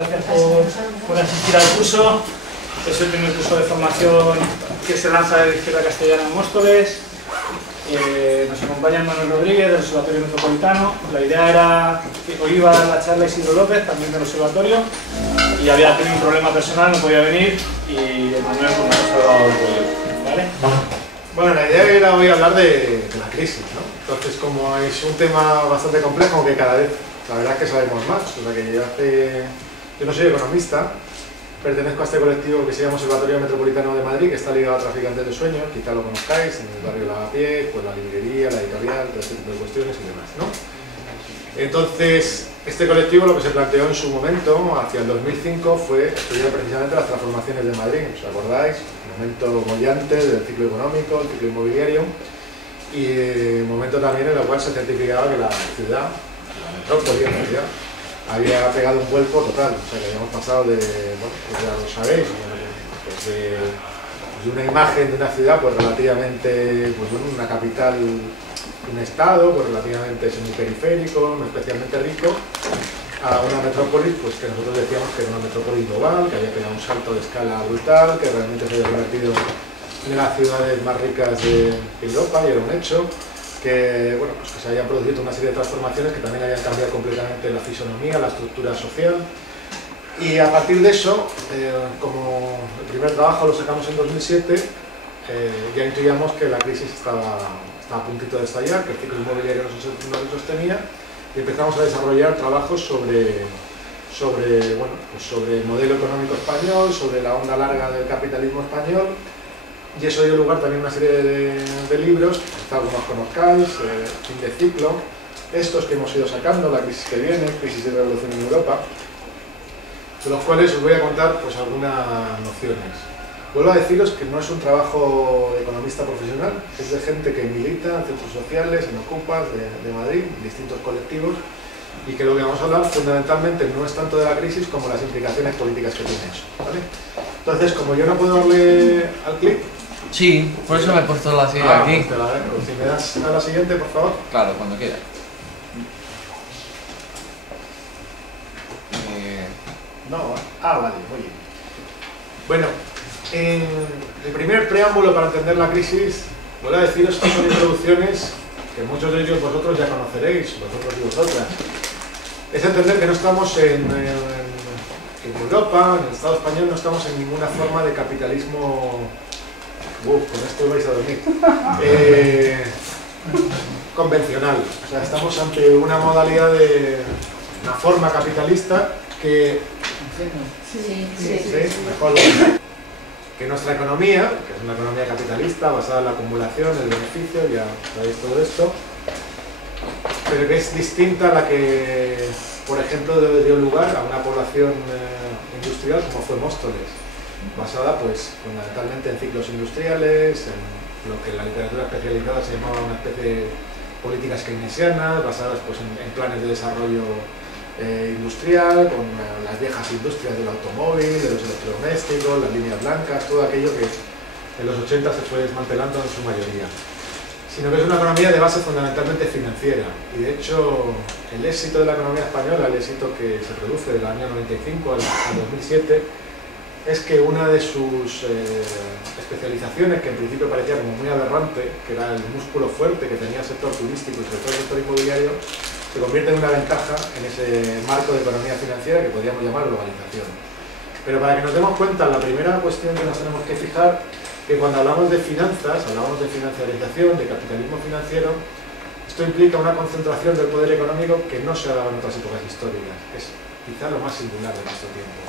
Gracias por asistir al curso. Es el primer curso de formación que se lanza de Izquierda Castellana en Móstoles. Nos acompaña Manuel Rodríguez del Observatorio Metropolitano. La idea era que hoy iba a dar la charla Isidro López, también del Observatorio, y había tenido un problema personal, no podía venir, y Manuel pues, nos ha salvado el rollo. ¿Vale? Bueno, la idea era hoy hablar de la crisis, ¿no? Entonces, como es un tema bastante complejo, aunque cada vez la verdad es que sabemos más, o sea que yo no soy economista, pertenezco a este colectivo que se llama Observatorio Metropolitano de Madrid, que está ligado a Traficantes de Sueños, quizá lo conozcáis, en el barrio Lavapiés, pues la librería, la editorial, todo este tipo de cuestiones y demás, ¿no? Entonces, este colectivo lo que se planteó en su momento, hacia el 2005, fue estudiar precisamente las transformaciones de Madrid, ¿os acordáis? Un momento bollante del ciclo económico, el ciclo inmobiliario, y un momento también en el cual se certificaba que la ciudad, la metrópoli en realidad, había pegado un vuelco total, o sea que habíamos pasado de, bueno, pues ya lo sabéis, pues de una imagen de una ciudad pues relativamente, pues bueno, una capital, un estado pues relativamente semiperiférico, no especialmente rico, a una metrópolis pues que nosotros decíamos que era una metrópolis global, que había pegado un salto de escala brutal, que realmente se había convertido en las ciudades más ricas de Europa, y era un hecho. Que, bueno, pues que se habían producido una serie de transformaciones que también habían cambiado completamente la fisonomía, la estructura social. Y a partir de eso, como el primer trabajo lo sacamos en 2007, ya intuíamos que la crisis estaba a puntito de estallar, que el ciclo inmobiliario no se sostenía, y empezamos a desarrollar trabajos sobre el modelo económico español, sobre la onda larga del capitalismo español. Y eso dio lugar también a una serie de libros, quizá algunos conozcáis, Fin de ciclo, estos que hemos ido sacando, La crisis que viene, Crisis y revolución en Europa, de los cuales os voy a contar pues, algunas nociones. Vuelvo a deciros que no es un trabajo de economista profesional, es de gente que milita en centros sociales, en Ocupas de Madrid, en distintos colectivos, y que lo que vamos a hablar fundamentalmente no es tanto de la crisis como las implicaciones políticas que tiene eso, ¿vale? Entonces, como yo no puedo darle al clic... Sí, por eso me he puesto la siguiente aquí. Pues si me das a la siguiente, por favor. Claro, cuando quiera. Vale, muy bien. Bueno, el primer preámbulo para entender la crisis, voy a deciros que son introducciones que muchos de ellos vosotros ya conoceréis, vosotros y vosotras. Es entender que no estamos en Europa, en el Estado español, no estamos en ninguna forma de capitalismo... con esto vais a dormir. Convencional. O sea, estamos ante una modalidad de una forma capitalista que... Mejor que nuestra economía, que es una economía capitalista basada en la acumulación, el beneficio, ya sabéis todo esto, pero que es distinta a la que, por ejemplo, dio lugar a una población industrial como fue Móstoles, basada pues fundamentalmente en ciclos industriales, en lo que en la literatura especializada se llamaba una especie de políticas keynesianas, basadas pues en planes de desarrollo industrial, con las viejas industrias del automóvil, de los electrodomésticos, las líneas blancas, todo aquello que en los 80 se fue desmantelando en su mayoría. Sino que es una economía de base fundamentalmente financiera, y de hecho el éxito de la economía española, el éxito que se produce del año 95 al 2007, es que una de sus especializaciones, que en principio parecía como muy aberrante, que era el músculo fuerte que tenía el sector turístico y sobre todo el sector inmobiliario, se convierte en una ventaja en ese marco de economía financiera que podríamos llamar globalización. Pero para que nos demos cuenta, la primera cuestión que nos tenemos que fijar, que cuando hablamos de finanzas, hablamos de financiarización, de capitalismo financiero, esto implica una concentración del poder económico que no se ha dado en otras épocas históricas, que es quizá lo más singular de nuestro tiempo.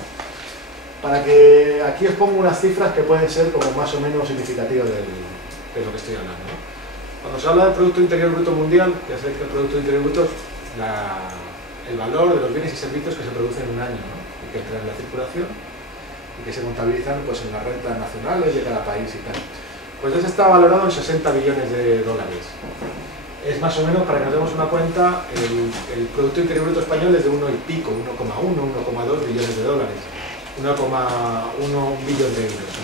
Para que aquí os pongo unas cifras que pueden ser como más o menos significativas de lo que estoy hablando, ¿no? Cuando se habla del Producto Interior Bruto Mundial, ya sabéis que el Producto Interior Bruto es el valor de los bienes y servicios que se producen en un año, ¿no? Y que entran en la circulación y que se contabilizan pues, en las rentas nacionales de cada país y tal. Pues eso está valorado en 60 billones de dólares. Es más o menos, para que nos demos una cuenta, el Producto Interior Bruto español es de 1 y pico, 1,1, 1,2 billones de dólares. 1,1 billón de euros,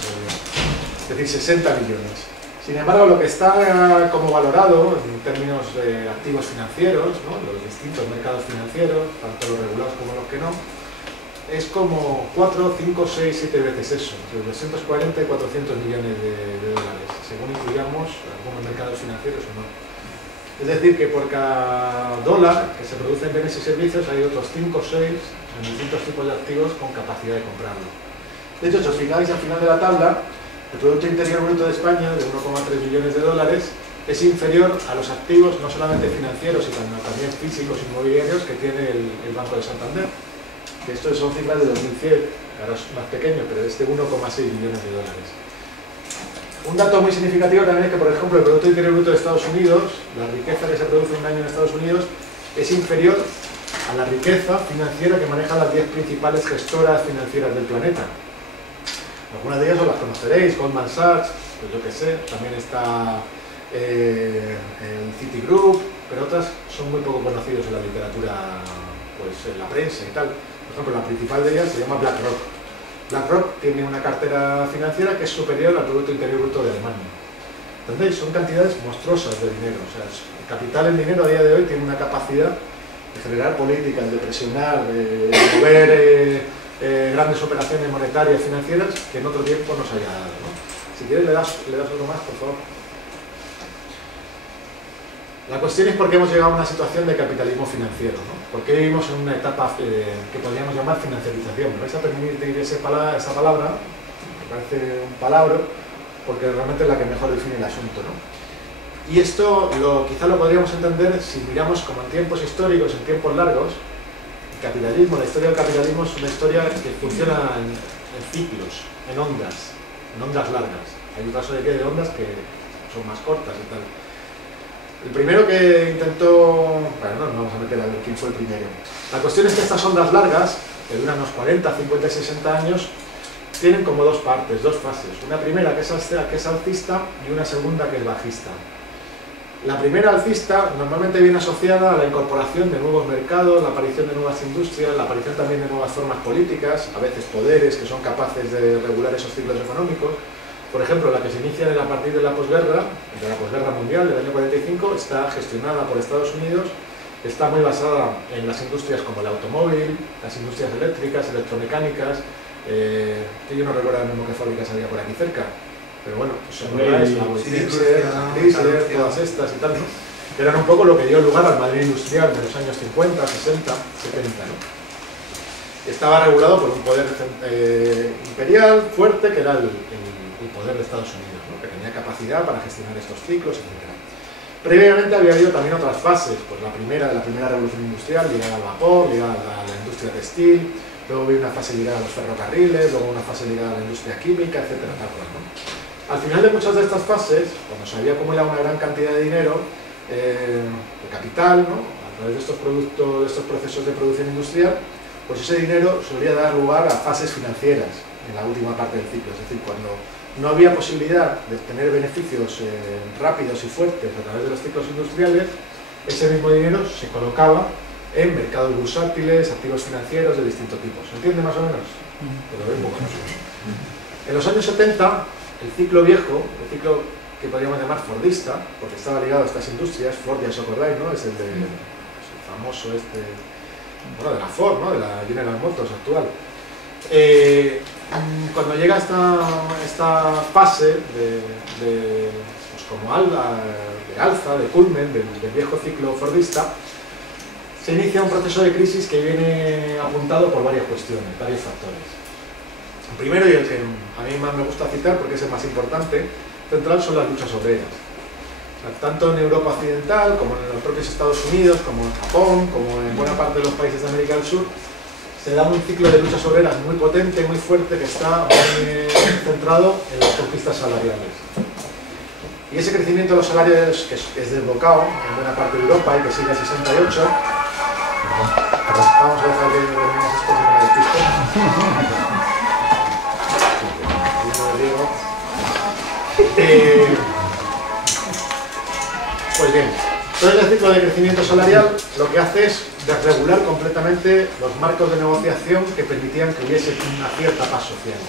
es decir, 60 billones. Sin embargo, lo que está como valorado en términos de activos financieros, ¿no? Los distintos mercados financieros, tanto los regulados como los que no, es como 4, 5, 6, 7 veces eso, entre 240 y 400 millones de dólares, según incluyamos algunos mercados financieros o no. Es decir, que por cada dólar que se produce en bienes y servicios hay otros 5 o 6 en distintos tipos de activos con capacidad de comprarlo. De hecho, si os fijáis al final de la tabla, el Producto Interior Bruto de España, de 1,3 billones de dólares, es inferior a los activos no solamente financieros, sino también físicos inmobiliarios que tiene el Banco de Santander. Que esto son cifras de 2010, ahora es más pequeño, pero es de 1,6 billones de dólares. Un dato muy significativo también es que, por ejemplo, el Producto Interior Bruto de Estados Unidos, la riqueza que se produce en un año en Estados Unidos, es inferior a la riqueza financiera que manejan las 10 principales gestoras financieras del planeta. Algunas de ellas os las conoceréis, Goldman Sachs, pues yo que sé, también está el Citigroup, pero otras son muy poco conocidos en la literatura, pues en la prensa y tal. Por ejemplo, la principal de ellas se llama BlackRock. BlackRock tiene una cartera financiera que es superior al Producto Interior Bruto de Alemania. ¿Entendéis? Son cantidades monstruosas de dinero. O sea, el capital en dinero a día de hoy tiene una capacidad de generar políticas, de presionar, de mover grandes operaciones monetarias financieras que en otro tiempo no se haya dado, ¿no? Si quieres le das algo más, por favor. La cuestión es por qué hemos llegado a una situación de capitalismo financiero, ¿no? ¿Por qué vivimos en una etapa que podríamos llamar financiarización? Me vais a permitir esa palabra, me parece un palabra, porque realmente es la que mejor define el asunto, ¿no? Y esto quizá lo podríamos entender si miramos como en tiempos históricos, en tiempos largos. El capitalismo, la historia del capitalismo es una historia que funciona en ciclos, en ondas largas. Hay otra serie de ondas que son más cortas y tal. El primero que intentó... Bueno, no nos vamos a meter a ver quién fue el primero. La cuestión es que estas ondas largas, que duran unos 40, 50 y 60 años, tienen como dos partes, dos fases. Una primera que es alcista y una segunda que es bajista. La primera alcista normalmente viene asociada a la incorporación de nuevos mercados, la aparición de nuevas industrias, la aparición también de nuevas formas políticas, a veces poderes que son capaces de regular esos ciclos económicos. Por ejemplo, la que se inicia a partir de la posguerra mundial del año 45, está gestionada por Estados Unidos, está muy basada en las industrias como el automóvil, las industrias eléctricas, electromecánicas, que yo no recuerdo ahora mismo qué fábricas había por aquí cerca, pero bueno, pues Chrysler, todas estas y tal, ¿no? Eran un poco lo que dio lugar al Madrid industrial de los años 50, 60, 70, ¿no? Estaba regulado por un poder imperial fuerte, que era el poder de Estados Unidos, ¿no? Que tenía capacidad para gestionar estos ciclos, etc. Previamente había habido también otras fases, pues la primera revolución industrial ligada al vapor, ligada a la industria textil, luego hubo una fase ligada a los ferrocarriles, luego una fase ligada a la industria química, etc. ¿no? Al final de muchas de estas fases, cuando se había acumulado una gran cantidad de dinero, de capital, ¿no? A través de estos procesos de producción industrial, pues ese dinero solía dar lugar a fases financieras en la última parte del ciclo, es decir, cuando no había posibilidad de obtener beneficios rápidos y fuertes a través de los ciclos industriales, ese mismo dinero se colocaba en mercados bursátiles, activos financieros de distintos tipos. ¿Se entiende más o menos? Pero lo ven poco más o menos. En los años 70, el ciclo viejo, el ciclo que podríamos llamar fordista, porque estaba ligado a estas industrias, Ford ya os acordáis, ¿no? Es el famoso bueno, de la Ford, ¿no? De la General Motors actual. Cuando llega esta fase pues como de alza, de culmen del viejo ciclo fordista, se inicia un proceso de crisis que viene apuntado por varias cuestiones, varios factores. El primero, y el que a mí más me gusta citar porque es el más importante, central, son las luchas obreras. O sea, tanto en Europa occidental, como en los propios Estados Unidos, como en Japón, como en buena parte de los países de América del Sur, se da un ciclo de luchas obreras muy potente, muy fuerte, que está muy centrado en las conquistas salariales. Y ese crecimiento de los salarios, que es desbocado en buena parte de Europa y que sigue a 68, vamos a dejar que veamos esto si me despisto. Pues bien, todo el ciclo de crecimiento salarial lo que hace es desregular completamente los marcos de negociación que permitían que hubiese una cierta paz social.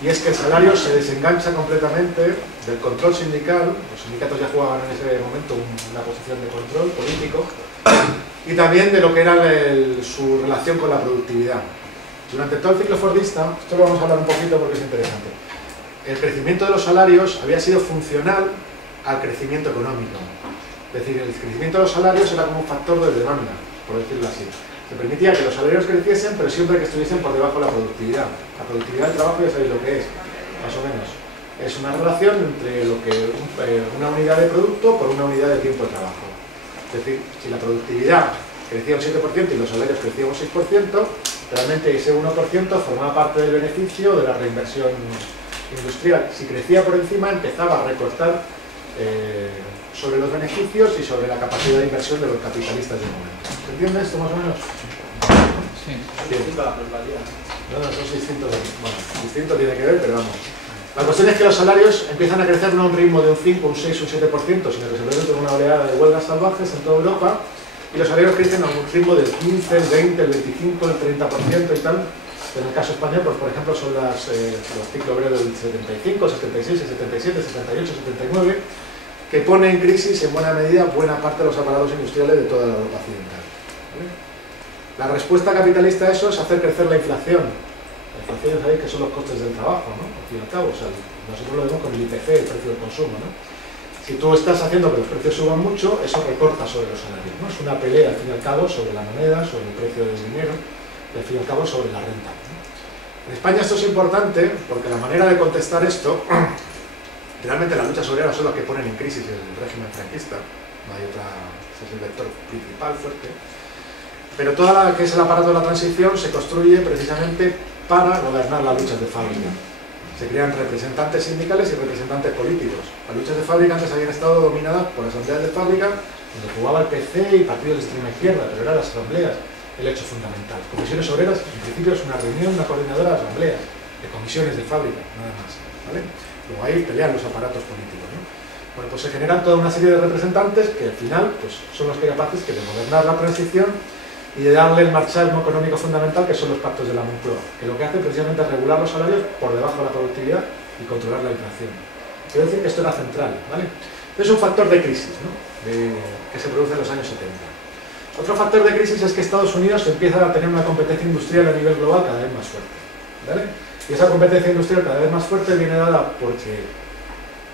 Y es que el salario se desengancha completamente del control sindical, los sindicatos ya jugaban en ese momento una posición de control político, y también de lo que era su relación con la productividad. Durante todo el ciclo fordista, esto lo vamos a hablar un poquito porque es interesante, el crecimiento de los salarios había sido funcional al crecimiento económico. Es decir, el crecimiento de los salarios era como un factor de demanda, por decirlo así. Se permitía que los salarios creciesen, pero siempre que estuviesen por debajo de la productividad. La productividad del trabajo ya sabéis lo que es, más o menos. Es una relación entre lo que una unidad de producto por una unidad de tiempo de trabajo. Es decir, si la productividad crecía un 7% y los salarios crecían un 6%, realmente ese 1% formaba parte del beneficio de la reinversión industrial. Si crecía por encima, empezaba a recortar sobre los beneficios y sobre la capacidad de inversión de los capitalistas del momento. ¿Se entiende esto más o menos? Sí. Bien. No, son distintos. Bueno, distinto tiene que ver, pero vamos. La cuestión es que los salarios empiezan a crecer no a un ritmo de un 5, un 6, un 7%, sino que se produce una oleada de huelgas salvajes en toda Europa, y los salarios crecen a un ritmo del 15, el 20, el 25, el 30% y tal. En el caso español, pues, por ejemplo, son los ciclos obreros del 75, 76, 77, 78, 79, que pone en crisis en buena medida buena parte de los aparatos industriales de toda la Europa occidental. ¿Vale? La respuesta capitalista a eso es hacer crecer la inflación. La inflación, sabéis que son los costes del trabajo, ¿no? Al fin y al cabo, o sea, nosotros lo vemos con el IPC, el precio del consumo, ¿no? Si tú estás haciendo que los precios suban mucho, eso recorta sobre los salarios, ¿no? Es una pelea, al fin y al cabo, sobre la moneda, sobre el precio del dinero, y al fin y al cabo sobre la renta, ¿no? En España esto es importante porque la manera de contestar esto, realmente las luchas obreras son las que ponen en crisis el régimen franquista, no hay otra, ese es el vector principal fuerte, pero todo lo que es el aparato de la transición se construye precisamente para gobernar las luchas de fábrica. Se crean representantes sindicales y representantes políticos. Las luchas de fábrica antes habían estado dominadas por asambleas de fábrica, donde jugaba el PC y partidos de extrema izquierda, pero eran las asambleas el hecho fundamental. Comisiones obreras, en principio, es una reunión, una coordinadora de asambleas, de comisiones de fábrica, nada más, ¿vale? Luego ahí pelean los aparatos políticos, ¿no? Bueno, pues se generan toda una serie de representantes que al final pues, son los que capaces de gobernar la transición y de darle el marxismo económico fundamental, que son los pactos de la Moncloa, que lo que hace precisamente es regular los salarios por debajo de la productividad y controlar la inflación. Quiero decir que esto era central, ¿vale? Es un factor de crisis, ¿no? Que se produce en los años 70. Otro factor de crisis es que Estados Unidos empieza a tener una competencia industrial a nivel global cada vez más fuerte, ¿vale? Y esa competencia industrial cada vez más fuerte viene dada porque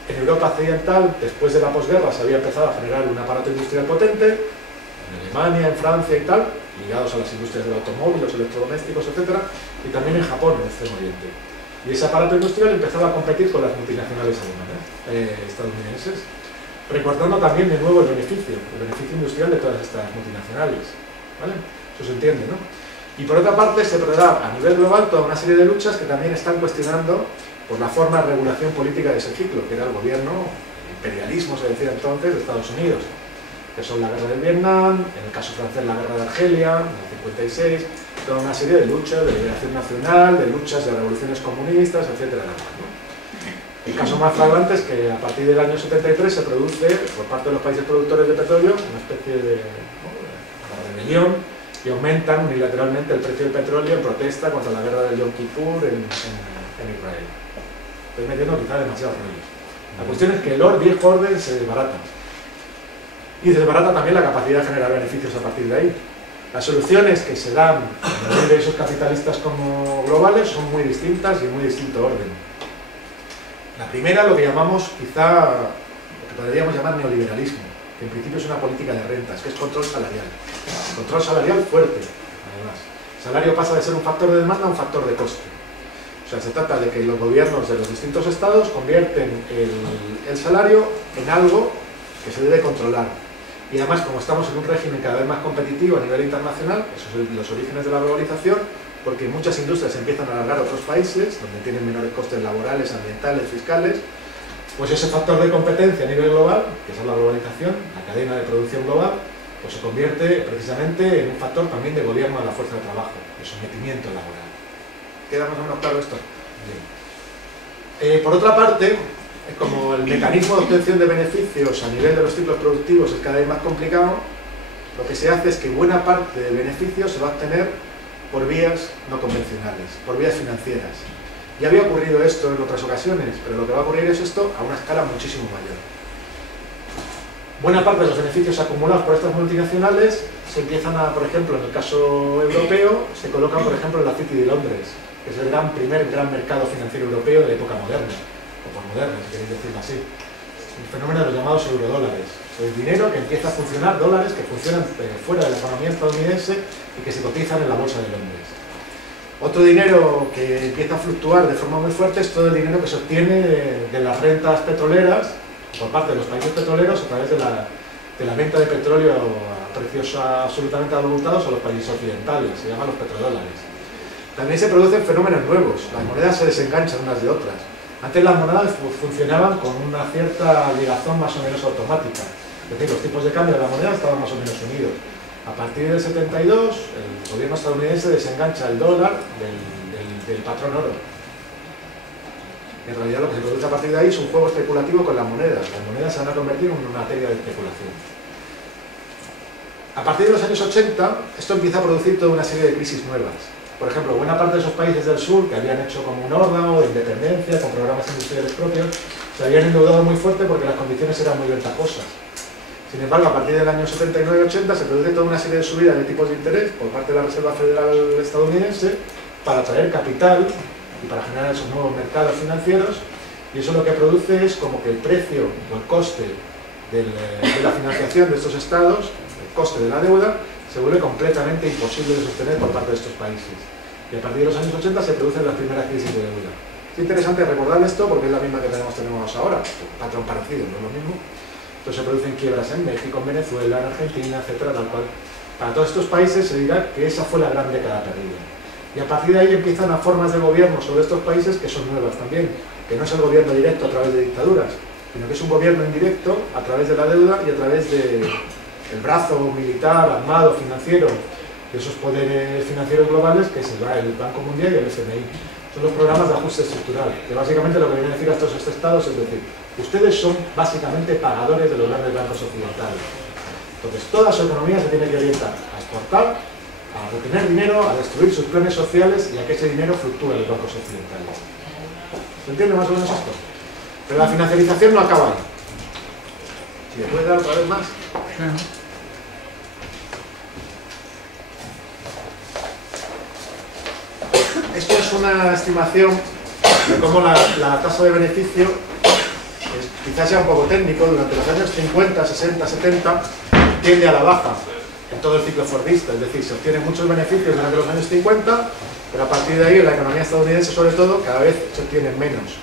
en Europa occidental, después de la posguerra, se había empezado a generar un aparato industrial potente, en Alemania, en Francia y tal, ligados a las industrias del automóvil, los electrodomésticos, etc., y también en Japón, en el Extremo Oriente. Y ese aparato industrial empezaba a competir con las multinacionales estadounidenses, recortando también de nuevo el beneficio industrial de todas estas multinacionales, ¿vale? Eso se entiende, ¿no? Y por otra parte se da a nivel global toda una serie de luchas que también están cuestionando por la forma de regulación política de ese ciclo, que era el gobierno, el imperialismo se decía entonces, de Estados Unidos, que son la guerra de Vietnam, en el caso francés la guerra de Argelia, en el 56, toda una serie de luchas de liberación nacional, de luchas de revoluciones comunistas, etcétera, ¿no? El caso más flagrante es que a partir del año 73 se produce, por parte de los países productores de petróleo, una especie de rebelión y aumentan unilateralmente el precio del petróleo en protesta contra la guerra del Yom Kippur en Israel. Estoy metiendo quizá demasiados rollos. La cuestión es que el viejo orden se desbarata. Y desbarata también la capacidad de generar beneficios a partir de ahí. Las soluciones que se dan a nivel de esos capitalistas como globales son muy distintas y en muy distinto orden. La primera, lo que llamamos quizá, lo que podríamos llamar neoliberalismo, que en principio es una política de rentas, que es control salarial. Control salarial fuerte, además. El salario pasa de ser un factor de demanda a un factor de coste. O sea, se trata de que los gobiernos de los distintos estados convierten el salario en algo que se debe controlar. Y además, como estamos en un régimen cada vez más competitivo a nivel internacional, esos son los orígenes de la globalización, porque muchas industrias empiezan a alargar a otros países, donde tienen menores costes laborales, ambientales, fiscales, pues ese factor de competencia a nivel global, que es la globalización, la cadena de producción global, pues se convierte precisamente en un factor también de gobierno de la fuerza de trabajo, de sometimiento laboral. ¿Queda más o menos claro esto? Bien. Por otra parte, como el mecanismo de obtención de beneficios a nivel de los ciclos productivos es cada vez más complicado, lo que se hace es que buena parte del beneficio se va a obtener por vías no convencionales, por vías financieras. Ya había ocurrido esto en otras ocasiones, pero lo que va a ocurrir es esto a una escala muchísimo mayor. buena parte de los beneficios acumulados por estas multinacionales se empiezan a, por ejemplo, en el caso europeo, se colocan, por ejemplo, en la City de Londres, que es el primer gran mercado financiero europeo de la época moderna, o posmoderna, si queréis decirlo así. El fenómeno de los llamados eurodólares. El dinero que empieza a funcionar, dólares que funcionan fuera de la economía estadounidense y que se cotizan en la bolsa de Londres. Otro dinero que empieza a fluctuar de forma muy fuerte es todo el dinero que se obtiene de las rentas petroleras por parte de los países petroleros a través de la venta de petróleo a precios absolutamente abultados a los países occidentales, se llaman los petrodólares. También se producen fenómenos nuevos, las monedas se desenganchan unas de otras. Antes las monedas funcionaban con una cierta ligazón más o menos automática, es decir, los tipos de cambio de la moneda estaban más o menos unidos. A partir del 72, el gobierno estadounidense desengancha el dólar del patrón oro. En realidad lo que se produce a partir de ahí es un juego especulativo con las monedas. Las monedas se van a convertir en una materia de especulación. A partir de los años 80, esto empieza a producir toda una serie de crisis nuevas. Por ejemplo, buena parte de esos países del sur que habían hecho como un órgano de independencia, con programas industriales propios, se habían endeudado muy fuerte porque las condiciones eran muy ventajosas. Sin embargo, a partir del año 79-80 se produce toda una serie de subidas de tipos de interés por parte de la Reserva Federal estadounidense para atraer capital y para generar esos nuevos mercados financieros, y eso lo que produce es como que el precio o el coste de la financiación de estos estados, el coste de la deuda, se vuelve completamente imposible de sostener por parte de estos países. Y a partir de los años 80 se producen las primeras crisis de deuda. Es interesante recordar esto porque es la misma que tenemos ahora, patrón parecido, no es lo mismo. Entonces se producen quiebras en México, en Venezuela, en Argentina, etcétera, tal cual. Para todos estos países se dirá que esa fue la gran década perdida. Y a partir de ahí empiezan a formas de gobierno sobre estos países que son nuevas también, que no es el gobierno directo a través de dictaduras, sino que es un gobierno indirecto a través de la deuda y a través del brazo militar, armado, financiero, de esos poderes financieros globales que es el Banco Mundial y el FMI. Son los programas de ajuste estructural, que básicamente lo que viene a decir a estos estados es decir, ustedes son básicamente pagadores de los grandes bancos occidentales. Entonces toda su economía se tiene que orientar a exportar, a retener dinero, a destruir sus planes sociales y a que ese dinero fluctúe en los bancos occidentales. ¿Se entiende más o menos esto? Pero la financiarización no acaba ahí. Si me puede dar otra vez más. Esto es una estimación de cómo la tasa de beneficio, quizás sea un poco técnico, durante los años 50, 60, 70, tiende a la baja en todo el ciclo fordista, es decir, se obtienen muchos beneficios durante los años 50, pero a partir de ahí en la economía estadounidense sobre todo cada vez se obtienen menos,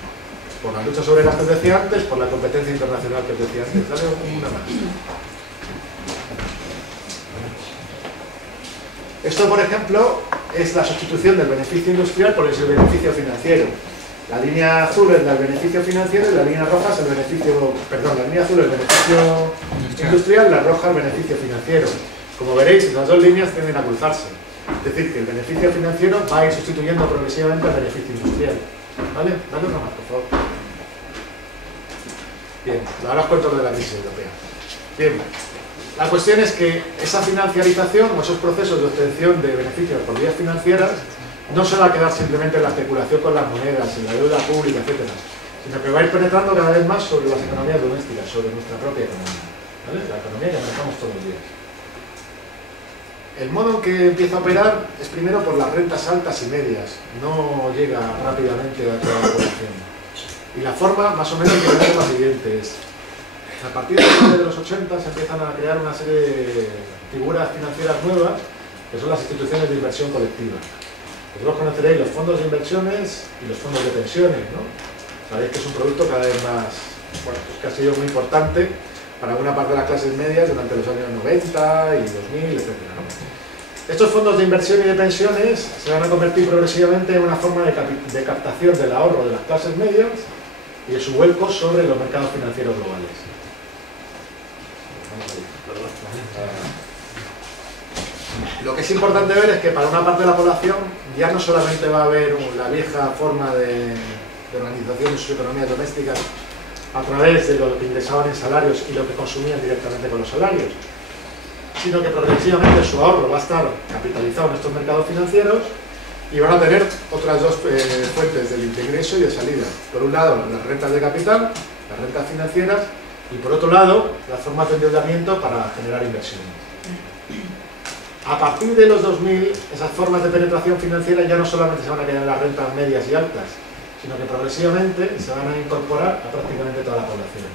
por la lucha sobre las que os decía antes, por la competencia internacional que os decía antes. Dale una más. Esto, por ejemplo, es la sustitución del beneficio industrial por el beneficio financiero. La línea azul es el beneficio financiero y la línea roja es el beneficio, perdón, la línea azul es el beneficio industrial, la roja el beneficio financiero. Como veréis, las dos líneas tienden a cruzarse. Es decir, que el beneficio financiero va a ir sustituyendo progresivamente al beneficio industrial. ¿Vale? Dale una más, por favor. Bien, ahora os cuento lo de la crisis europea. Bien, la cuestión es que esa financiarización o esos procesos de obtención de beneficios por vías financieras no se va a quedar simplemente en la especulación con las monedas, en la deuda pública, etc., sino que va a ir penetrando cada vez más sobre las economías domésticas, sobre nuestra propia economía, ¿vale? La economía que manejamos todos los días. El modo en que empieza a operar es primero por las rentas altas y medias, no llega rápidamente a toda la población. Y la forma, más o menos, que es la siguiente, es a partir de los 80 se empiezan a crear una serie de figuras financieras nuevas, que son las instituciones de inversión colectiva. Vosotros conoceréis los fondos de inversiones y los fondos de pensiones, ¿no? Sabéis que es un producto cada vez más, bueno, pues que ha sido muy importante para buena parte de las clases medias durante los años 90 y 2000, etc., ¿no? Estos fondos de inversión y de pensiones se van a convertir progresivamente en una forma de captación del ahorro de las clases medias y de su vuelco sobre los mercados financieros globales. Lo que es importante ver es que para una parte de la población ya no solamente va a haber la vieja forma de organización de sus economías domésticas a través de lo que ingresaban en salarios y lo que consumían directamente con los salarios, sino que progresivamente su ahorro va a estar capitalizado en estos mercados financieros y van a tener otras dos fuentes de ingreso y de salida. Por un lado, las rentas de capital, las rentas financieras, y por otro lado, las formas de endeudamiento para generar inversiones. A partir de los 2000, esas formas de penetración financiera ya no solamente se van a quedar en las rentas medias y altas, sino que progresivamente se van a incorporar a prácticamente toda la población.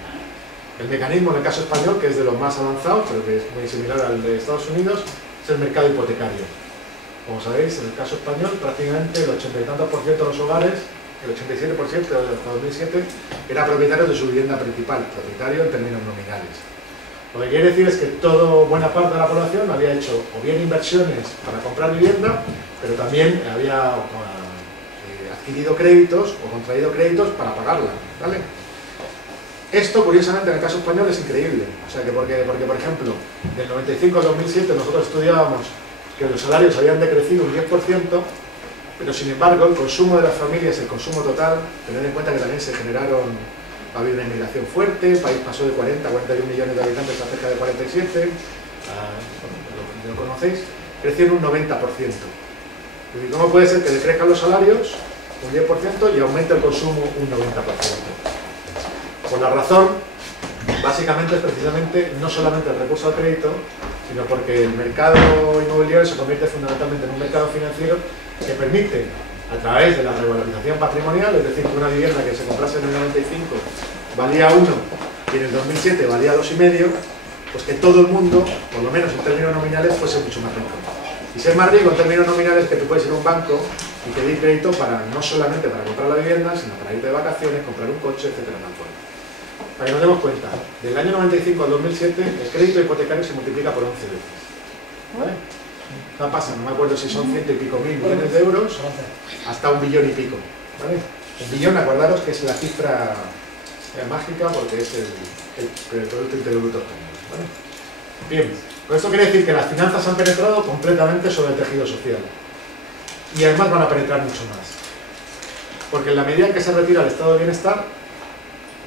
El mecanismo, en el caso español, que es de los más avanzados, pero que es muy similar al de Estados Unidos, es el mercado hipotecario. Como sabéis, en el caso español, prácticamente el 80 y tantos % de los hogares, el 87% hasta 2007, era propietario de su vivienda principal, propietario en términos nominales. Lo que quiere decir es que buena parte de la población había hecho o bien inversiones para comprar vivienda, pero también había adquirido créditos o contraído créditos para pagarla, ¿vale? Esto, curiosamente, en el caso español es increíble. O sea, porque por ejemplo, del 95 al 2007 nosotros estudiábamos que los salarios habían decrecido un 10%, pero sin embargo el consumo de las familias, el consumo total, tened en cuenta que también se generaron, ha habido una inmigración fuerte, el país pasó de 40 a 41 millones de habitantes a cerca de 47, lo conocéis, creció en un 90%. ¿Y cómo puede ser que decrezcan los salarios un 10% y aumente el consumo un 90%? Por la razón, básicamente es precisamente no solamente el recurso al crédito, sino porque el mercado inmobiliario se convierte fundamentalmente en un mercado financiero que permite, a través de la revalorización patrimonial, es decir, que una vivienda que se comprase en el 95 valía 1 y en el 2007 valía 2,5, pues que todo el mundo, por lo menos en términos nominales, fuese mucho más rico. Y ser más rico en términos nominales que tú puedes ir a un banco y pedir crédito para, no solamente para comprar la vivienda, sino para irte de vacaciones, comprar un coche, etcétera, tal cual. Para que nos demos cuenta, del año 95 al 2007 el crédito hipotecario se multiplica por 11 veces. ¿Vale? No pasa, no me acuerdo si son 100 y pico mil millones de euros, hasta 1 billón y pico. ¿Vale? 1 billón, acordaros que es la cifra mágica porque es el Producto Interior Bruto español. ¿Vale? Bien, pues esto quiere decir que las finanzas han penetrado completamente sobre el tejido social. Y además van a penetrar mucho más. Porque en la medida en que se retira el estado de bienestar,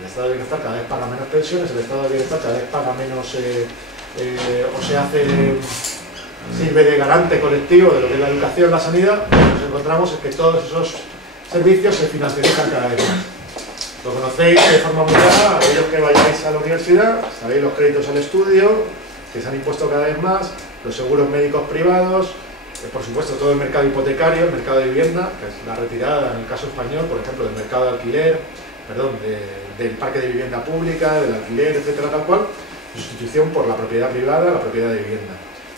el estado de bienestar cada vez paga menos pensiones, el estado de bienestar cada vez paga menos, o se sirve de garante colectivo de lo que es la educación, la sanidad. Lo que nos encontramos es que todos esos servicios se financiarizan cada vez más. Lo conocéis de forma muy clara, aquellos que vayáis a la universidad, sabéis los créditos al estudio, que se han impuesto cada vez más, los seguros médicos privados, por supuesto todo el mercado hipotecario, el mercado de vivienda, que es la retirada en el caso español, por ejemplo, del mercado de alquiler, del parque de vivienda pública, del alquiler, etcétera, tal cual, sustitución por la propiedad privada, la propiedad de vivienda.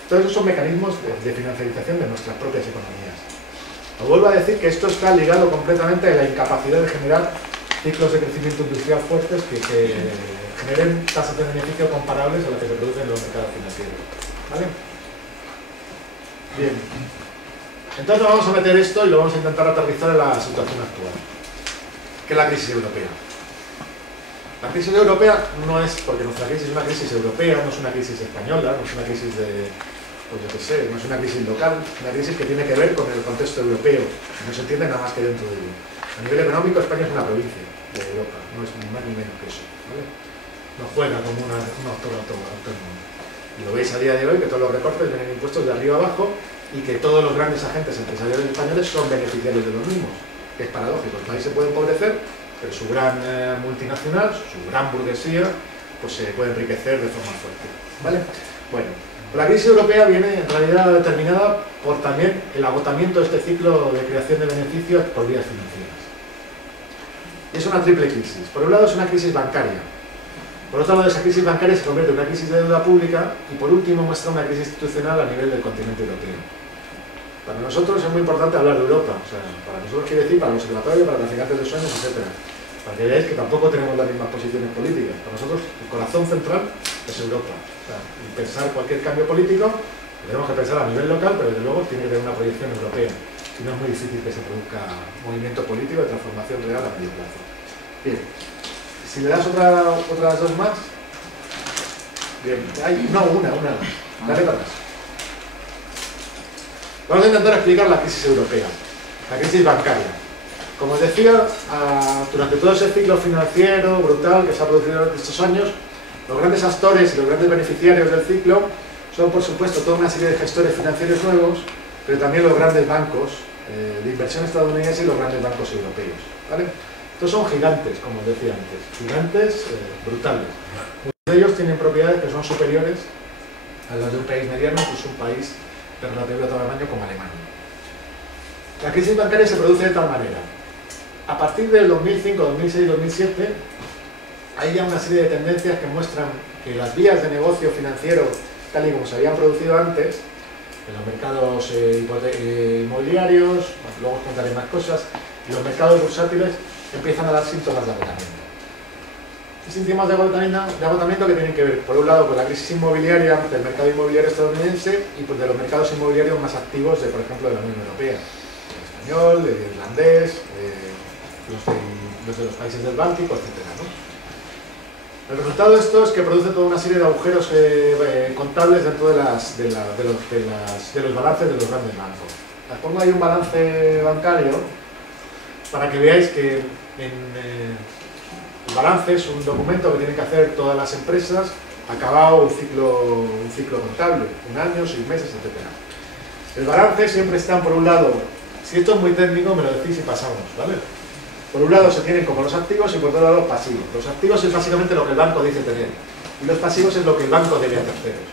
Todos esos son mecanismos de financiarización de nuestras propias economías. Os vuelvo a decir que esto está ligado completamente a la incapacidad de generar ciclos de crecimiento industrial fuertes que generen tasas de beneficio comparables a las que se producen en los mercados financieros. ¿Vale? Bien. Entonces vamos a meter esto y lo vamos a intentar aterrizar en la situación actual, que es la crisis europea. La crisis europea no es, porque nuestra crisis es una crisis europea, no es una crisis española, no es una crisis pues yo qué sé, no es una crisis local, es una crisis que tiene que ver con el contexto europeo, no se entiende nada más que dentro de ello. A nivel económico, España es una provincia de Europa, no es ni más ni menos que eso, ¿vale? No juega como un actor autónomo. Y lo veis a día de hoy, que todos los recortes vienen impuestos de arriba abajo y que todos los grandes agentes empresariales españoles son beneficiarios de los mismos, que es paradójico. El país se puede empobrecer, pero su gran multinacional, su gran burguesía, pues se puede enriquecer de forma fuerte, ¿vale? Bueno, la crisis europea viene en realidad determinada por también el agotamiento de este ciclo de creación de beneficios por vías financieras. Y es una triple crisis. Por un lado es una crisis bancaria. Por otro lado, esa crisis bancaria se convierte en una crisis de deuda pública y por último muestra una crisis institucional a nivel del continente europeo. Para nosotros es muy importante hablar de Europa, o sea, para nosotros quiere decir para los observatorios, para los gigantes de sueños, etc. Para que veáis que tampoco tenemos las mismas posiciones políticas. Para nosotros el corazón central es Europa. O sea, pensar cualquier cambio político tenemos que pensar a nivel local, pero desde luego tiene que tener una proyección europea. Si no es muy difícil que se produzca movimiento político de transformación real a medio plazo. Bien, si le das otras dos más. Bien, una. Dale para atrás. Vamos a intentar explicar la crisis europea, la crisis bancaria. Como os decía, durante todo ese ciclo financiero brutal que se ha producido en estos años, los grandes actores y los grandes beneficiarios del ciclo son, por supuesto, toda una serie de gestores financieros nuevos, pero también los grandes bancos de inversión estadounidenses y los grandes bancos europeos, ¿vale? Estos son gigantes, como os decía antes, gigantes brutales. Muchos de ellos tienen propiedades que son superiores a las de un país mediano, incluso un país de relativo tamaño como Alemania. La crisis bancaria se produce de tal manera. A partir del 2005, 2006, 2007, hay ya una serie de tendencias que muestran que las vías de negocio financiero, tal y como se habían producido antes, en los mercados inmobiliarios, luego os contaré más cosas, y los mercados bursátiles empiezan a dar síntomas de agotamiento. Síntomas de agotamiento que tienen que ver, por un lado, con la crisis inmobiliaria del mercado inmobiliario estadounidense y pues, de los mercados inmobiliarios más activos, por ejemplo, de la Unión Europea. El español, el irlandés, los de los países del Báltico, etc. El resultado de esto es que produce toda una serie de agujeros contables dentro de los balances de los grandes bancos. Os pongo ahí un balance bancario para que veáis que el balance es un documento que tienen que hacer todas las empresas acabado un ciclo contable, un año, 6 meses, etc. El balance siempre está, por un lado, si esto es muy técnico me lo decís y pasamos, ¿vale? Por un lado se tienen como los activos y por otro lado los pasivos. Los activos es básicamente lo que el banco dice tener y los pasivos es lo que el banco debe a terceros.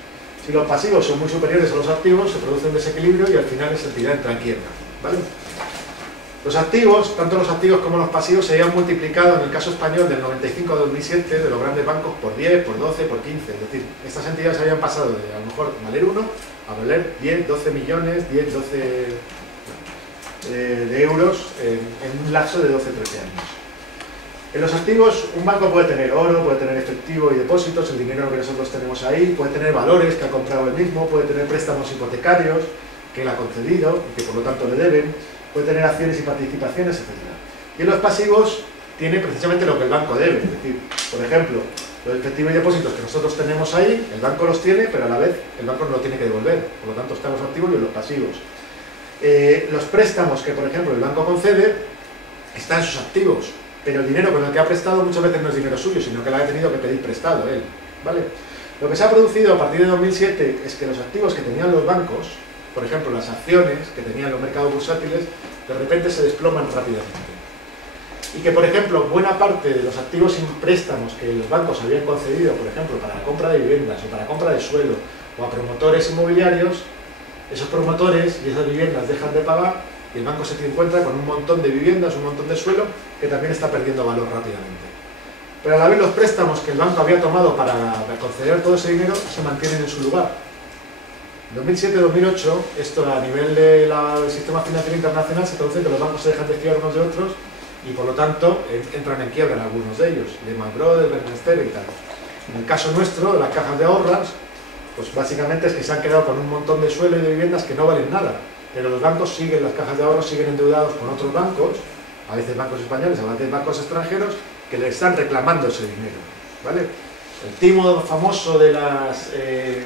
Si los pasivos son muy superiores a los activos, se produce un desequilibrio y al final esa entidad entra en quiebra, ¿vale? Los activos, tanto los activos como los pasivos, se habían multiplicado en el caso español del 95 a 2007 de los grandes bancos por 10, por 12, por 15. Es decir, estas entidades habían pasado de a lo mejor valer 1 a valer 10, 12 millones, 10, 12 de euros en un lapso de 12, 13 años. En los activos, un banco puede tener oro, puede tener efectivo y depósitos, el dinero que nosotros tenemos ahí, puede tener valores que ha comprado él mismo, puede tener préstamos hipotecarios que él ha concedido y que por lo tanto le deben, puede tener acciones y participaciones, etc. Y en los pasivos tiene precisamente lo que el banco debe, es decir, por ejemplo, los efectivos y depósitos que nosotros tenemos ahí, el banco los tiene, pero a la vez el banco no lo tiene que devolver, por lo tanto están los activos y los pasivos. Los préstamos que, por ejemplo, el banco concede están en sus activos, pero el dinero con el que ha prestado muchas veces no es dinero suyo, sino que lo ha tenido que pedir prestado él, ¿vale? Lo que se ha producido a partir de 2007 es que los activos que tenían los bancos, por ejemplo, las acciones que tenían los mercados bursátiles, de repente se desploman rápidamente. Y que, por ejemplo, buena parte de los activos sin préstamos que los bancos habían concedido, por ejemplo, para la compra de viviendas o para compra de suelo o a promotores inmobiliarios, esos promotores y esas viviendas dejan de pagar y el banco se encuentra con un montón de viviendas, un montón de suelo que también está perdiendo valor rápidamente. Pero a la vez los préstamos que el banco había tomado para conceder todo ese dinero se mantienen en su lugar. En 2007-2008, esto a nivel del sistema financiero internacional se traduce que los bancos se dejan de fiar unos de otros y por lo tanto entran en quiebra en algunos de ellos, Lehman Brothers, Bernstein y tal. En el caso nuestro, de las cajas de ahorros, pues básicamente es que se han quedado con un montón de suelo y de viviendas que no valen nada, pero los bancos siguen, las cajas de ahorros siguen endeudados con otros bancos, a veces bancos españoles, a veces bancos extranjeros, que le están reclamando ese dinero, ¿vale? El timo famoso de las de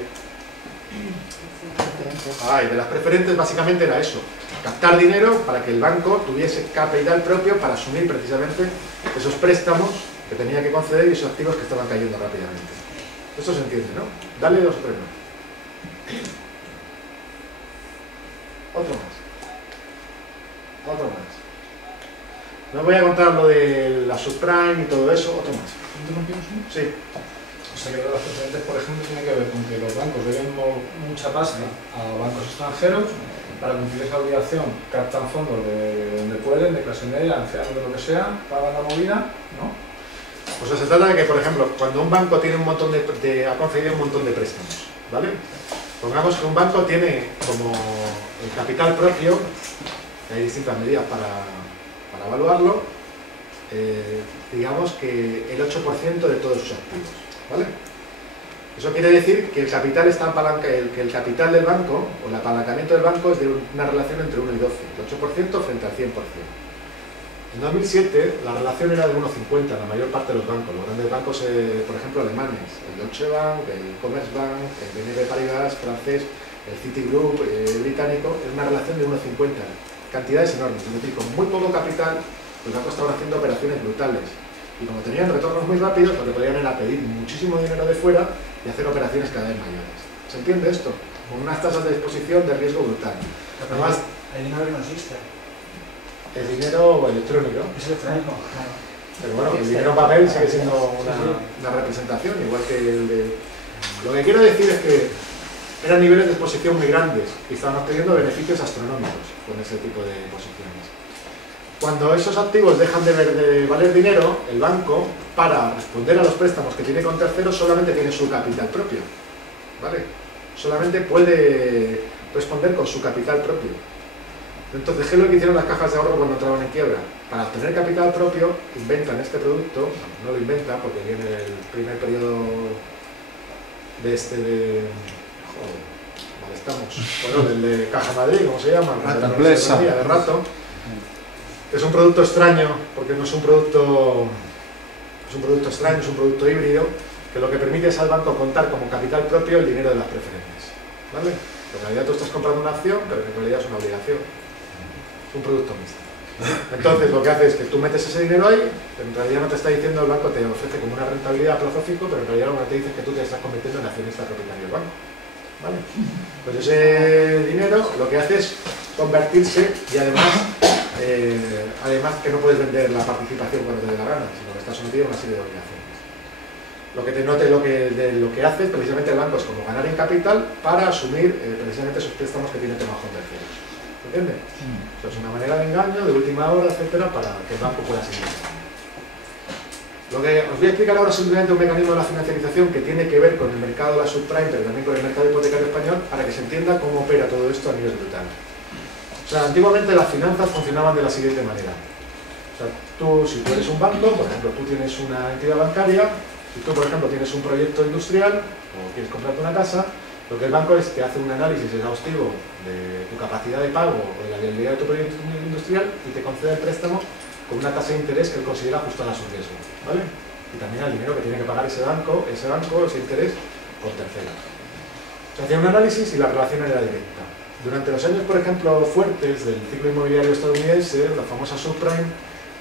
las preferentes básicamente era eso, captar dinero para que el banco tuviese capital propio para asumir precisamente esos préstamos que tenía que conceder y esos activos que estaban cayendo rápidamente. Esto se entiende, ¿no? Dale 2 o 3 más. Otro más. No voy a contar lo de la subprime y todo eso, otro más. ¿Interrumpimos? Sí. O sea, que lo de las preferentes, por ejemplo, tiene que ver con que los bancos deben mucha pasta a bancos extranjeros para cumplir esa obligación, captan fondos de donde pueden, de clase media, ancianos, de lo que sea, pagan la movida, ¿no? O sea, se trata de que, por ejemplo, cuando un banco tiene un montón ha concedido un montón de préstamos, ¿vale? Pongamos que un banco tiene como el capital propio, que hay distintas medidas para evaluarlo, digamos que el 8% de todos sus activos, ¿vale? Eso quiere decir que el capital está que el capital del banco, o el apalancamiento del banco, es de una relación entre 1 y 12, el 8% frente al 100%. En 2007 la relación era de 1,50 en la mayor parte de los bancos. Los grandes bancos, por ejemplo, alemanes, el Deutsche Bank, el Commerzbank, el BNP Paribas francés, el Citigroup británico, es una relación de 1,50. Cantidades enormes, es decir, con muy poco capital, los bancos estaban haciendo operaciones brutales. Y como tenían retornos muy rápidos, lo que podían era pedir muchísimo dinero de fuera y hacer operaciones cada vez mayores. ¿Se entiende esto? Con unas tasas de exposición de riesgo brutal. Además, el dinero que no existe. el dinero electrónico. Es electrónico, claro. Pero bueno, el dinero en papel sigue siendo una representación, igual que el de... Lo que quiero decir es que eran niveles de exposición muy grandes y estaban obteniendo beneficios astronómicos con ese tipo de posiciones. Cuando esos activos dejan de valer dinero, el banco, para responder a los préstamos que tiene con terceros, solamente tiene su capital propio, ¿vale? Solamente puede responder con su capital propio. Entonces, ¿qué es lo que hicieron las cajas de ahorro cuando entraban en quiebra? Para obtener capital propio, inventan este producto, no lo inventan porque viene el primer periodo de joder, ¿dónde estamos? Bueno, del de Caja Madrid, ¿cómo se llama? De Rato. Es un producto extraño, porque no es un producto... Es un producto extraño, es un producto híbrido, que lo que permite es al banco contar como capital propio el dinero de las preferentes, ¿vale? En realidad tú estás comprando una acción, pero en realidad es una obligación. Es un producto mixto. Entonces lo que hace es que tú metes ese dinero ahí, pero en realidad no te está diciendo, el banco te ofrece como una rentabilidad a plazo fijo, pero en realidad lo que te dice es que tú te estás convirtiendo en accionista propietario del banco, ¿vale? Pues ese dinero lo que hace es convertirse y además que no puedes vender la participación cuando te dé la gana, sino que estás sometido a una serie de obligaciones. Lo que te note lo que hace precisamente el banco es como ganar en capital para asumir precisamente esos préstamos que tiene bajo terceros. ¿Entiendes? Eso es una manera de engaño, de última hora, etcétera, para que el banco pueda seguir. Lo que os voy a explicar ahora es simplemente un mecanismo de la financiarización que tiene que ver con el mercado de la subprime, pero también con el mercado hipotecario español, para que se entienda cómo opera todo esto a nivel brutal. O sea, antiguamente las finanzas funcionaban de la siguiente manera. O sea, si tú eres un banco, por ejemplo, tú tienes una entidad bancaria, si tú, por ejemplo, tienes un proyecto industrial o quieres comprarte una casa, lo que el banco es que hace un análisis exhaustivo de tu capacidad de pago o de la viabilidad de tu proyecto industrial y te concede el préstamo con una tasa de interés que él considera ajustada a su riesgo, ¿vale? Y también al dinero que tiene que pagar ese interés, por terceros. Se hacía un análisis y la relación era directa. Durante los años, por ejemplo, fuertes del ciclo inmobiliario estadounidense, la famosa subprime,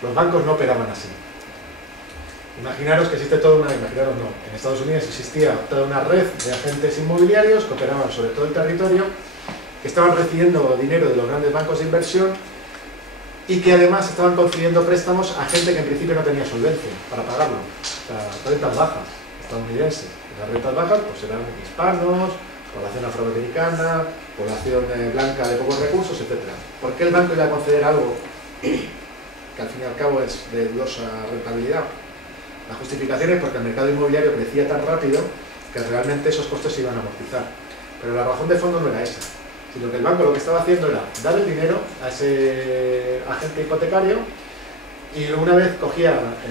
los bancos no operaban así. Imaginaros que existe toda una... Imaginaros no. En Estados Unidos existía toda una red de agentes inmobiliarios que operaban sobre todo el territorio, que estaban recibiendo dinero de los grandes bancos de inversión y que además estaban concediendo préstamos a gente que en principio no tenía solvencia para pagarlo. O sea, rentas bajas estadounidenses. Y las rentas bajas pues eran hispanos, población afroamericana, población blanca de pocos recursos, etc. ¿Por qué el banco iba a conceder algo que al fin y al cabo es de dudosa rentabilidad? La justificación es porque el mercado inmobiliario crecía tan rápido que realmente esos costes se iban a amortizar. Pero la razón de fondo no era esa, sino que el banco lo que estaba haciendo era dar el dinero a ese agente hipotecario y una vez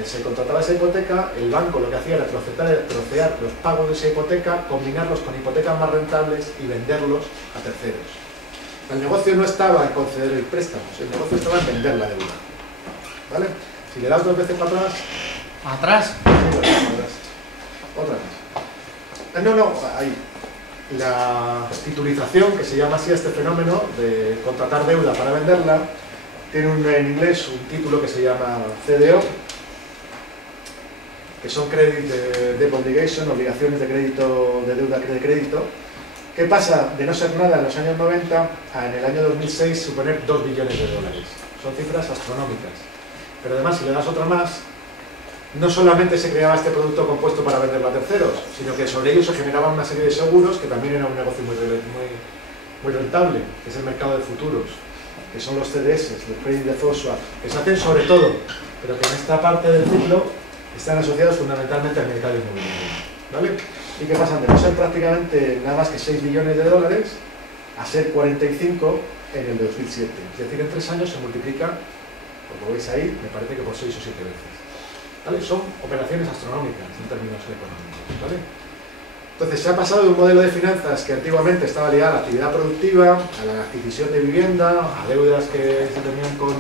se contrataba esa hipoteca, el banco lo que hacía era trocear los pagos de esa hipoteca, combinarlos con hipotecas más rentables y venderlos a terceros. El negocio no estaba en conceder el préstamo, el negocio estaba en vender la deuda. ¿Vale? Si le das 2 veces para atrás... ¿Atrás? Otra vez. No, ahí. La titulización, que se llama así este fenómeno de contratar deuda para venderla, tiene en inglés un título que se llama CDO, que son Credit Debt Obligation, obligaciones de crédito, de deuda de crédito, que pasa de no ser nada en los años 90 a en el año 2006 suponer 2 billones de dólares. Son cifras astronómicas. Pero además, si le das otra más, no solamente se creaba este producto compuesto para venderlo a terceros, sino que sobre ello se generaban una serie de seguros que también era un negocio muy rentable, que es el mercado de futuros, que son los CDS, los Credit Default Swap, que se hacen sobre todo, pero que en esta parte del ciclo están asociados fundamentalmente al mercado inmobiliario, ¿vale? Y que pasan de no ser prácticamente nada más que 6 billones de dólares a ser 45 en el 2007. Es decir, en 3 años se multiplica, como veis ahí, me parece que por 6 o 7 veces. ¿Vale? Son operaciones astronómicas en términos económicos, ¿vale? Entonces se ha pasado de un modelo de finanzas que antiguamente estaba ligado a la actividad productiva, a la adquisición de vivienda, a deudas que se tenían con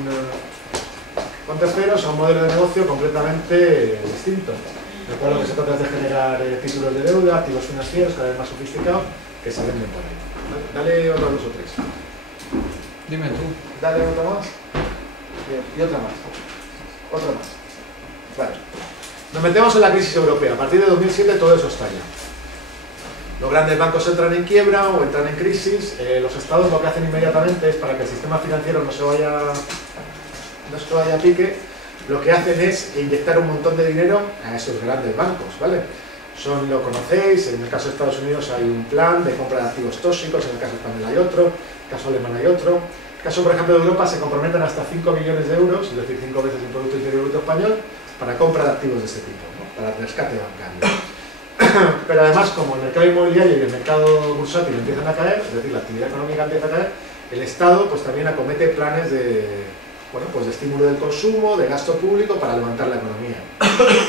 terceros, a un modelo de negocio completamente distinto. En el cual lo que se trata es de generar títulos de deuda, activos financieros cada vez más sofisticados que se venden por ahí. ¿Vale? Dale otros 2 o 3. Dime tú. Dale otra más. Bien, y otra más. Otra más. Vale. Nos metemos en la crisis europea. A partir de 2007 todo eso estalla. Los grandes bancos entran en quiebra o entran en crisis. Los estados lo que hacen inmediatamente es, para que el sistema financiero no se vaya a pique, lo que hacen es inyectar un montón de dinero a esos grandes bancos, ¿vale? Lo conocéis, en el caso de Estados Unidos hay un plan de compra de activos tóxicos, en el caso español hay otro, en el caso alemán hay otro. En el caso, por ejemplo, de Europa se comprometen hasta 5 millones de euros, es decir, 5 veces el Producto Interior Bruto español, para compra de activos de este tipo, ¿no? Para rescate bancario. Pero además, como el mercado inmobiliario y el mercado bursátil empiezan a caer, es decir, la actividad económica empieza a caer, el Estado pues también acomete planes de, bueno, pues de estímulo del consumo, de gasto público para levantar la economía.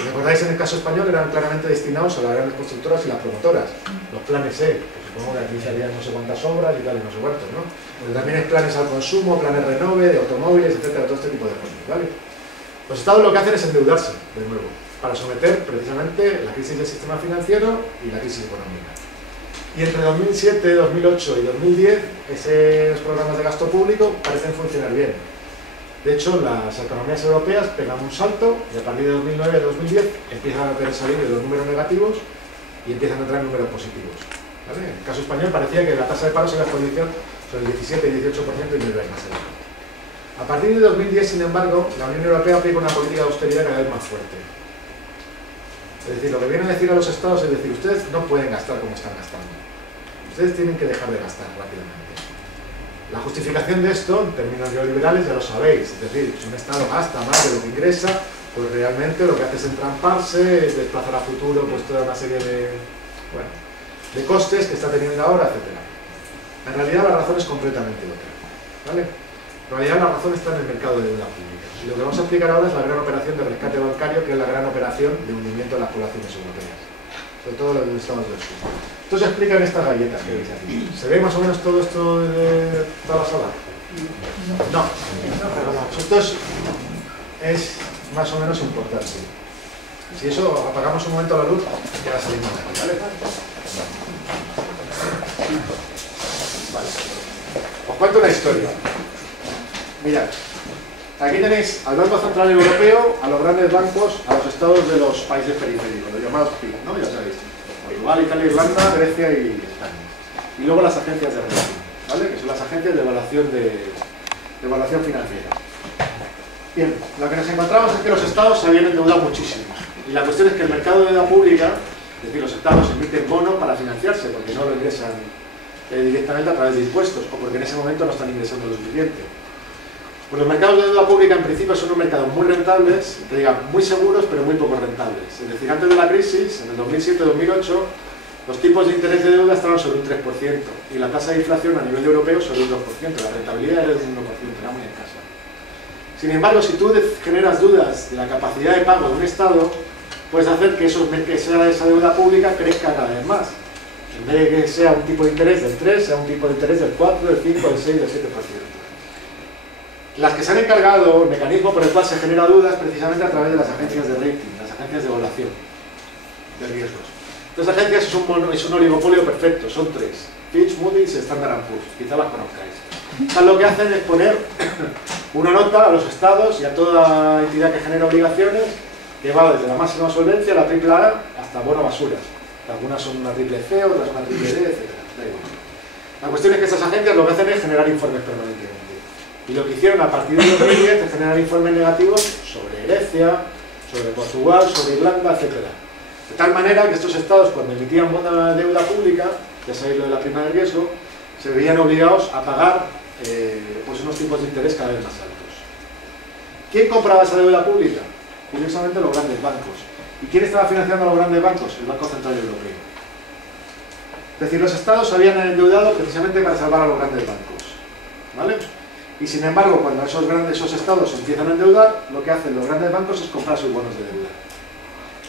¿Recordáis? En el caso español eran claramente destinados a las grandes constructoras y las promotoras. Los planes E, que supongo que aquí se harían no sé cuántas obras y tal, y no sé cuántos, ¿no? Pero también hay planes al consumo, planes renove, de automóviles, etcétera, todo este tipo de cosas, ¿vale? Los estados lo que hacen es endeudarse, de nuevo, para someter precisamente la crisis del sistema financiero y la crisis económica. Y entre 2007, 2008 y 2010, esos programas de gasto público parecen funcionar bien. De hecho, las economías europeas pegan un salto y a partir de 2009 y 2010 empiezan a salir de los números negativos y empiezan a entrar números positivos, ¿vale? En el caso español parecía que la tasa de paro se iba a exponenciar sobre el 17 y 18% y no iba a ir más allá. A partir de 2010, sin embargo, la Unión Europea aplica una política de austeridad cada vez más fuerte. Es decir, lo que vienen a decir a los estados es decir, ustedes no pueden gastar como están gastando. Ustedes tienen que dejar de gastar rápidamente. La justificación de esto, en términos neoliberales, ya lo sabéis. Es decir, si un estado gasta más de lo que ingresa, pues realmente lo que hace es entramparse, es desplazar a futuro pues toda una serie de, bueno, de costes que está teniendo ahora, etc. En realidad la razón es completamente otra, ¿vale? En realidad la razón está en el mercado de deuda pública. Y lo que vamos a explicar ahora es la gran operación de rescate bancario, que es la gran operación de hundimiento de las poblaciones europeas, sobre todo los estados del sur. Esto se explica en estas galletas que veis aquí. ¿Se ve más o menos todo esto de toda la sala? No. Esto es más o menos importante. Si eso, apagamos un momento la luz, ya salimos de aquí, ¿vale? Vale. Os cuento una historia. Mirad, aquí tenéis al Banco Central Europeo, a los grandes bancos, a los estados de los países periféricos, los llamados PIB, ¿no? Ya sabéis. Portugal, Italia, Irlanda, Grecia y España. Y luego las agencias de rating, ¿vale? Que son las agencias de evaluación financiera. Bien, lo que nos encontramos es que los estados se habían endeudado muchísimo. Y la cuestión es que el mercado de deuda pública, es decir, los estados emiten bonos para financiarse, porque no lo ingresan directamente a través de impuestos, o porque en ese momento no están ingresando lo suficiente. Pues los mercados de deuda pública en principio son unos mercados muy rentables, te diga, muy seguros, pero muy poco rentables. Es decir, antes de la crisis, en el 2007-2008, los tipos de interés de deuda estaban sobre un 3% y la tasa de inflación a nivel europeo sobre un 2%. La rentabilidad era de un 1%, era muy escasa. Sin embargo, si tú generas dudas de la capacidad de pago de un Estado, puedes hacer que esa deuda pública crezca cada vez más. En vez de que sea un tipo de interés del 3, sea un tipo de interés del 4, del 5, del 6, del 7%. Las que se han encargado, el mecanismo por el cual se genera dudas, precisamente a través de las agencias de rating, las agencias de evaluación de riesgos. Estas agencias es un oligopolio perfecto, son tres: Fitch, Moody's y Standard & Poor's, quizá las conozcáis. Estas lo que hacen es poner una nota a los estados y a toda entidad que genera obligaciones, que va desde la máxima solvencia, la triple A, hasta bono basuras. Algunas son una triple C, otras una triple D, etc. La cuestión es que estas agencias lo que hacen es generar informes permanentemente. Y lo que hicieron a partir de 2010 es generar informes negativos sobre Grecia, sobre Portugal, sobre Irlanda, etc. De tal manera que estos estados, cuando emitían buena deuda pública, ya sabéis lo de la prima de riesgo, se veían obligados a pagar pues unos tipos de interés cada vez más altos. ¿Quién compraba esa deuda pública? Curiosamente los grandes bancos. ¿Y quién estaba financiando a los grandes bancos? El Banco Central Europeo. Es decir, los estados se habían endeudado precisamente para salvar a los grandes bancos, ¿vale? Y sin embargo, cuando esos estados empiezan a endeudar, lo que hacen los grandes bancos es comprar sus bonos de deuda.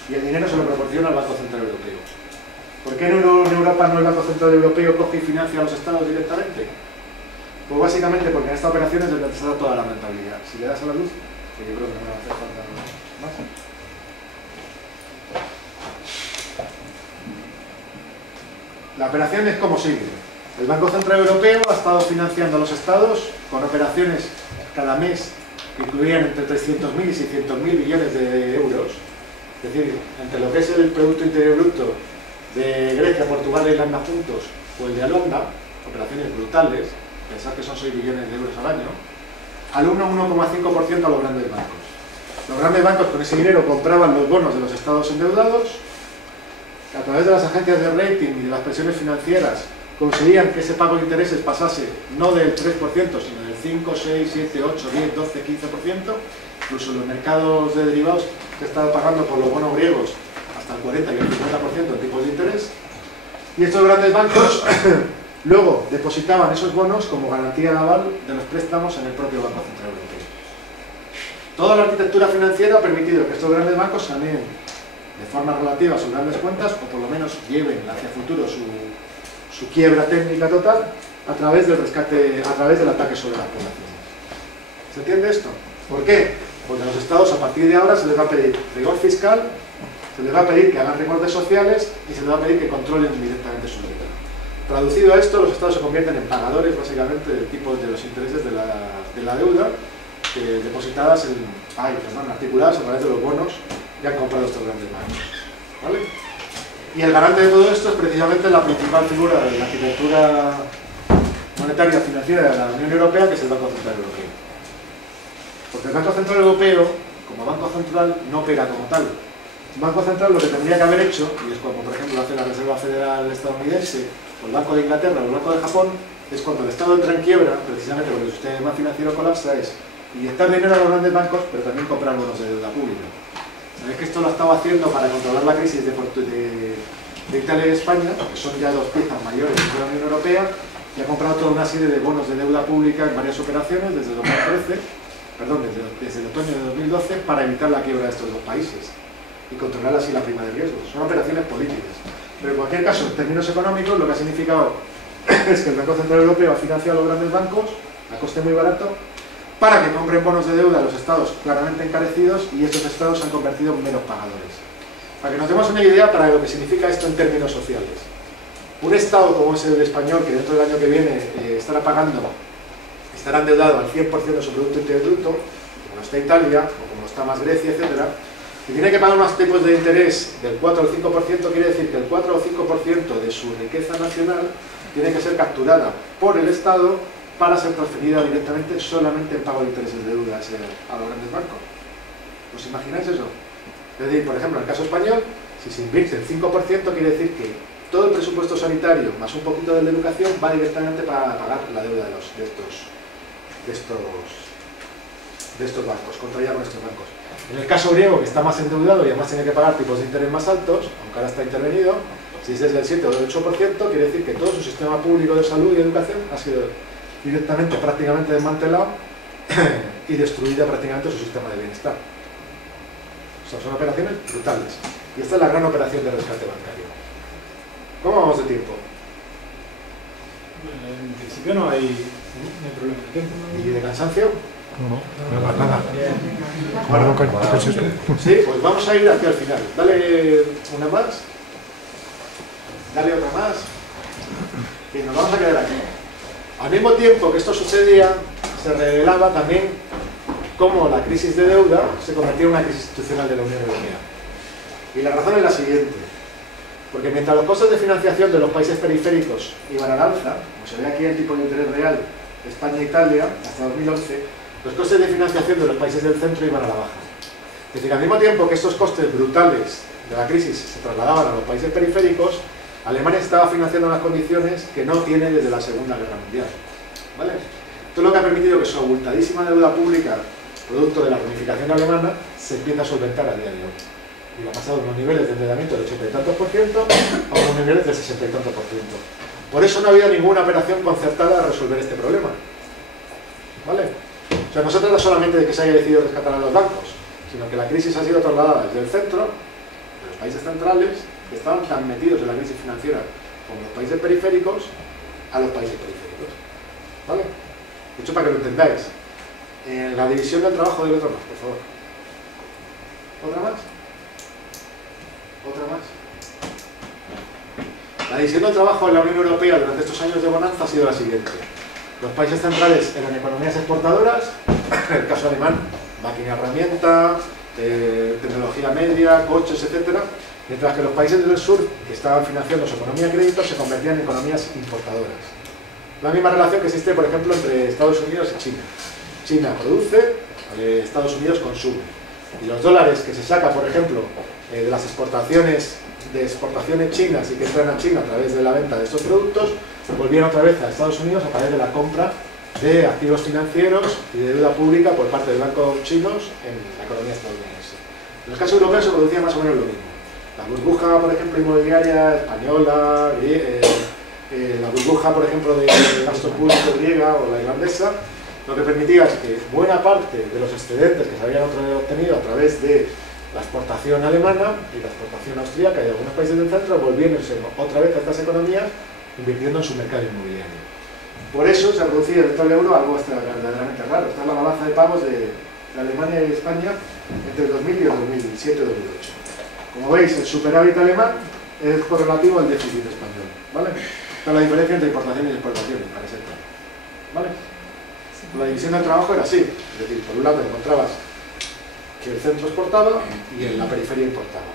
Y el dinero se lo proporciona al Banco Central Europeo. ¿Por qué en Europa no el Banco Central Europeo coge y financia a los estados directamente? Pues básicamente porque en esta operación es donde se da toda la rentabilidad. Si le das a la luz, que yo creo que no me va a hacer falta más. La operación es como sigue. El Banco Central Europeo ha estado financiando a los estados con operaciones cada mes que incluían entre 300.000 y 600.000 billones de euros. Es decir, entre lo que es el Producto Interior Bruto de Grecia, Portugal e Irlanda juntos, o el de Holanda, operaciones brutales, pensad que son 6 billones de euros al año, al 1,5% a los grandes bancos. Los grandes bancos con ese dinero compraban los bonos de los estados endeudados, que a través de las agencias de rating y de las presiones financieras conseguían que ese pago de intereses pasase no del 3%, sino del 5, 6, 7, 8, 10, 12, 15%, incluso los mercados de derivados que estaban pagando por los bonos griegos hasta el 40 y el 50% de tipos de interés. Y estos grandes bancos luego depositaban esos bonos como garantía naval de los préstamos en el propio Banco Central Europeo. Toda la arquitectura financiera ha permitido que estos grandes bancos saneen de forma relativa sus grandes cuentas, o por lo menos lleven hacia el futuro su quiebra técnica total a través del rescate, a través del ataque sobre las poblaciones. ¿Se entiende esto? ¿Por qué? Porque a los estados a partir de ahora se les va a pedir rigor fiscal, se les va a pedir que hagan recortes sociales y se les va a pedir que controlen directamente su deuda. Traducido a esto, los estados se convierten en pagadores básicamente del tipo de los intereses de la deuda depositadas articuladas a través de los bonos que han comprado estos grandes bancos. ¿Vale? Y el garante de todo esto es precisamente la principal figura de la arquitectura monetaria financiera de la Unión Europea, que es el Banco Central Europeo. Porque el Banco Central Europeo, como Banco Central, no opera como tal. El Banco Central lo que tendría que haber hecho, y es como por ejemplo hace la Reserva Federal estadounidense, o el Banco de Inglaterra o el Banco de Japón, es cuando el Estado entra en quiebra, precisamente porque su sistema financiero colapsa, es inyectar dinero a los grandes bancos, pero también comprar bonos de deuda pública. Sabéis que esto lo estaba haciendo para controlar la crisis de Italia y España, que son ya dos piezas mayores de la Unión Europea, y ha comprado toda una serie de bonos de deuda pública en varias operaciones desde el otoño de 2012, para evitar la quiebra de estos dos países y controlar así la prima de riesgo. Son operaciones políticas. Pero en cualquier caso, en términos económicos, lo que ha significado es que el Banco Central Europeo ha financiado a los grandes bancos a coste muy barato para que compren bonos de deuda a los estados claramente encarecidos, y estos estados se han convertido en meros pagadores. Para que nos demos una idea para lo que significa esto en términos sociales. Un estado como es el español, que dentro del año que viene estará endeudado al 100% de su Producto Interior Bruto, como está Italia, o como está más Grecia, etc., y tiene que pagar unos tipos de interés del 4 al 5%, quiere decir que el 4 o 5% de su riqueza nacional tiene que ser capturada por el Estado para ser transferida directamente solamente en pago de intereses de deuda a los grandes bancos. ¿Os imagináis eso? Es decir, por ejemplo, en el caso español, si se invierte el 5%, quiere decir que todo el presupuesto sanitario más un poquito del de educación va directamente para pagar la deuda de estos bancos, contraída con estos bancos. En el caso griego, que está más endeudado y además tiene que pagar tipos de interés más altos, aunque ahora está intervenido, si es desde el 7 o el 8%, quiere decir que todo su sistema público de salud y educación ha sido directamente, prácticamente desmantelado y destruida prácticamente su sistema de bienestar. O sea, son operaciones brutales. Y esta es la gran operación de rescate bancario. ¿Cómo vamos de tiempo? En principio no hay problema de tiempo. ¿Y de cansancio? No, nada. Bueno, sí, pues vamos a ir hacia el final. Dale una más. Dale otra más. Y nos vamos a quedar aquí. Al mismo tiempo que esto sucedía, se revelaba también cómo la crisis de deuda se convertía en una crisis institucional de la Unión Europea. Y la razón es la siguiente. Porque mientras los costos de financiación de los países periféricos iban al alza, como se ve aquí el tipo de interés real de España e Italia, hasta 2011, los costes de financiación de los países del centro iban a la baja. Es decir, al mismo tiempo que estos costes brutales de la crisis se trasladaban a los países periféricos, Alemania estaba financiando unas condiciones que no tiene desde la Segunda Guerra Mundial. ¿Vale? Esto es lo que ha permitido que su abultadísima deuda pública, producto de la reunificación alemana, se empiece a solventar a día de hoy. Y ha pasado de unos niveles de endeudamiento del 80 y tantos % a unos niveles del 60 y tantos %. Por eso no ha habido ninguna operación concertada a resolver este problema. ¿Vale? O sea, no se trata solamente de que se haya decidido rescatar a los bancos, sino que la crisis ha sido trasladada desde el centro, de los países centrales, que estaban tan metidos en la crisis financiera como los países periféricos, a los países periféricos. ¿Vale? De hecho, para que lo entendáis, en la división del trabajo del otro más, por favor. ¿Otra más? ¿Otra más? La división del trabajo en la Unión Europea durante estos años de bonanza ha sido la siguiente. Los países centrales eran economías exportadoras, en el caso alemán, máquina herramienta, tecnología media, coches, etc. Mientras que los países del sur, que estaban financiando su economía a crédito, se convertían en economías importadoras. La misma relación que existe, por ejemplo, entre Estados Unidos y China. China produce, Estados Unidos consume. Y los dólares que se saca, por ejemplo, de las exportaciones chinas y que entran a China a través de la venta de estos productos, volvieron otra vez a Estados Unidos a través de la compra de activos financieros y de deuda pública por parte de bancos chinos en la economía estadounidense. En el caso europeo se producía más o menos lo mismo. La burbuja, por ejemplo, inmobiliaria española, la burbuja, por ejemplo, de gasto público griega o la irlandesa, lo que permitía es que buena parte de los excedentes que se habían obtenido a través de la exportación alemana y la exportación austríaca y de algunos países del centro volviéndose otra vez a estas economías invirtiendo en su mercado inmobiliario. Por eso se ha producido dentro del euro algo verdaderamente raro. Está la balanza de pagos de Alemania y España entre 2000 y 2007-2008. Como veis, el superávit alemán es correlativo al déficit español, ¿vale? Está la diferencia entre importaciones y exportaciones, para ser claro, ¿vale? La división del trabajo era así, es decir, por un lado encontrabas que el centro exportaba y en la periferia importaba.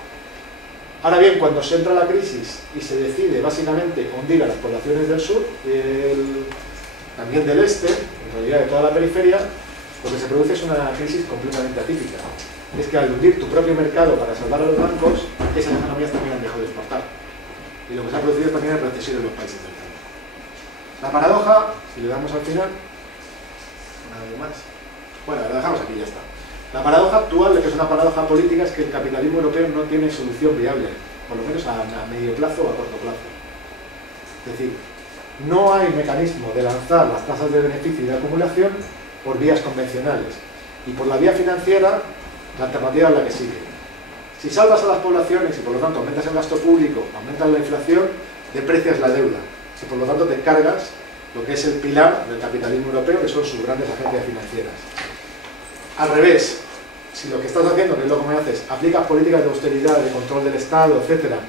Ahora bien, cuando se entra la crisis y se decide básicamente hundir a las poblaciones del sur, también del este, en realidad de toda la periferia, lo que se produce es una crisis completamente atípica. Es que al hundir tu propio mercado para salvar a los bancos, esas economías también han dejado de exportar. Y lo que se ha producido también es recesión en los países del centro. La paradoja, si le damos al final, nada más. Bueno, la dejamos aquí y ya está. La paradoja actual, que es una paradoja política, es que el capitalismo europeo no tiene solución viable, por lo menos a medio plazo o a corto plazo. Es decir, no hay mecanismo de lanzar las tasas de beneficio y de acumulación por vías convencionales. Y por la vía financiera, la alternativa es la que sigue. Si salvas a las poblaciones y por lo tanto aumentas el gasto público, aumentas la inflación, deprecias la deuda. Si por lo tanto te cargas lo que es el pilar del capitalismo europeo, que son sus grandes agencias financieras. Al revés, si lo que estás haciendo, que es lo que me haces, aplicas políticas de austeridad, de control del Estado, etcétera,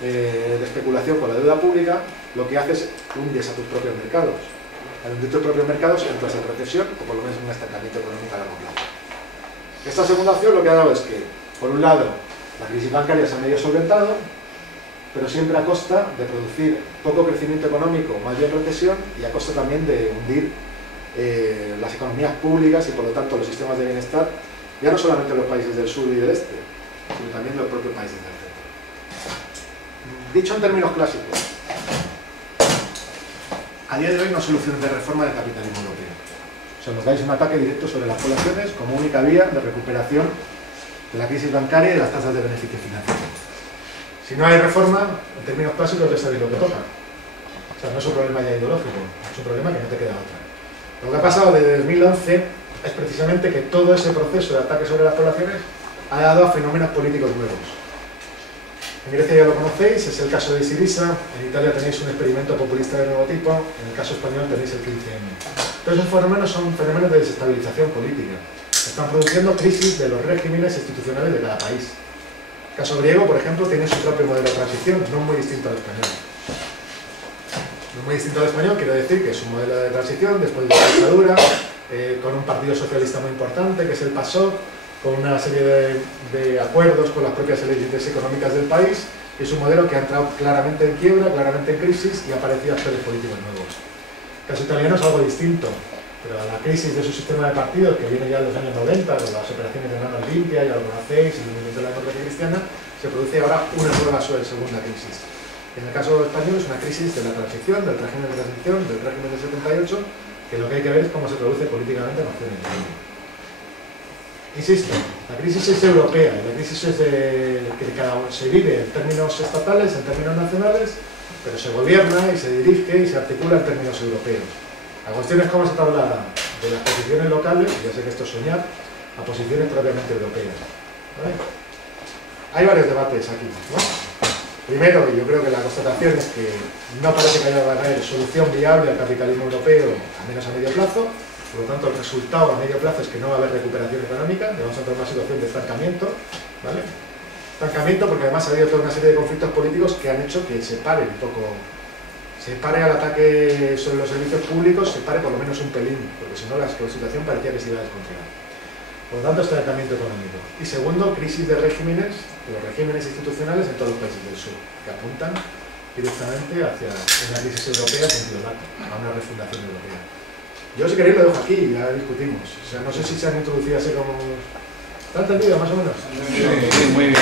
de especulación con la deuda pública, lo que haces es hundes a tus propios mercados. Al hundir tus propios mercados entras en recesión o por lo menos en un estancamiento económico a largo plazo. Esta segunda opción lo que ha dado es que, por un lado, la crisis bancaria se ha medio solventado, pero siempre a costa de producir poco crecimiento económico, más bien recesión, y a costa también de hundir las economías públicas y por lo tanto los sistemas de bienestar, ya no solamente los países del sur y del este, sino también los propios países del centro. Dicho en términos clásicos, a día de hoy no hay soluciones de reforma del capitalismo europeo. O sea, nos dais un ataque directo sobre las poblaciones como única vía de recuperación de la crisis bancaria y de las tasas de beneficio financiero. Si no hay reforma, en términos clásicos ya sabéis lo que toca. O sea, no es un problema ya ideológico, es un problema que no te queda otra. Lo que ha pasado desde 2011 es precisamente que todo ese proceso de ataque sobre las poblaciones ha dado a fenómenos políticos nuevos. En Grecia ya lo conocéis, es el caso de Syriza, en Italia tenéis un experimento populista de nuevo tipo, en el caso español tenéis el 15M. Todos esos fenómenos son fenómenos de desestabilización política. Están produciendo crisis de los regímenes institucionales de cada país. El caso griego, por ejemplo, tiene su propio modelo de transición, no muy distinto al español. No muy distinto al español, quiero decir que es un modelo de transición después de la dictadura, con un partido socialista muy importante, que es el PASOK, con una serie de acuerdos con las propias élites económicas del país. Es un modelo que ha entrado claramente en quiebra, claramente en crisis y ha aparecido actores políticos nuevos. El caso italiano es algo distinto, pero la crisis de su sistema de partidos, que viene ya en los años 90, con las operaciones de Mano Limpia, ya lo conocéis, y el movimiento de la democracia cristiana, se produce ahora una nueva segunda crisis. En el caso español es una crisis de la transición, del régimen de transición, del régimen del 78, que lo que hay que ver es cómo se produce políticamente en Occidente. Insisto, la crisis es europea, y la crisis es que se vive en términos estatales, en términos nacionales, pero se gobierna y se dirige y se articula en términos europeos. La cuestión es cómo se traslada de las posiciones locales, y ya sé que esto es soñar, a posiciones propiamente europeas. ¿Vale? Hay varios debates aquí, ¿no? Primero, yo creo que la constatación es que no parece que haya solución viable al capitalismo europeo, al menos a medio plazo. Por lo tanto, el resultado a medio plazo es que no va a haber recuperación económica, que vamos a entrar en una situación de estancamiento, ¿vale? Estancamiento porque además ha habido toda una serie de conflictos políticos que han hecho que se pare un poco, se pare al ataque sobre los servicios públicos, se pare por lo menos un pelín, porque si no la situación parecía que se iba a descontrolar. Por lo tanto, estancamiento económico. Y segundo, crisis de regímenes, de los regímenes institucionales en todos los países del sur, que apuntan directamente hacia una crisis europea en sentido lato, a una refundación europea. Yo, si queréis, lo dejo aquí y ya discutimos. O sea, no sé si se han introducido así como ¿Te ha entendido más o menos? Sí, muy bien.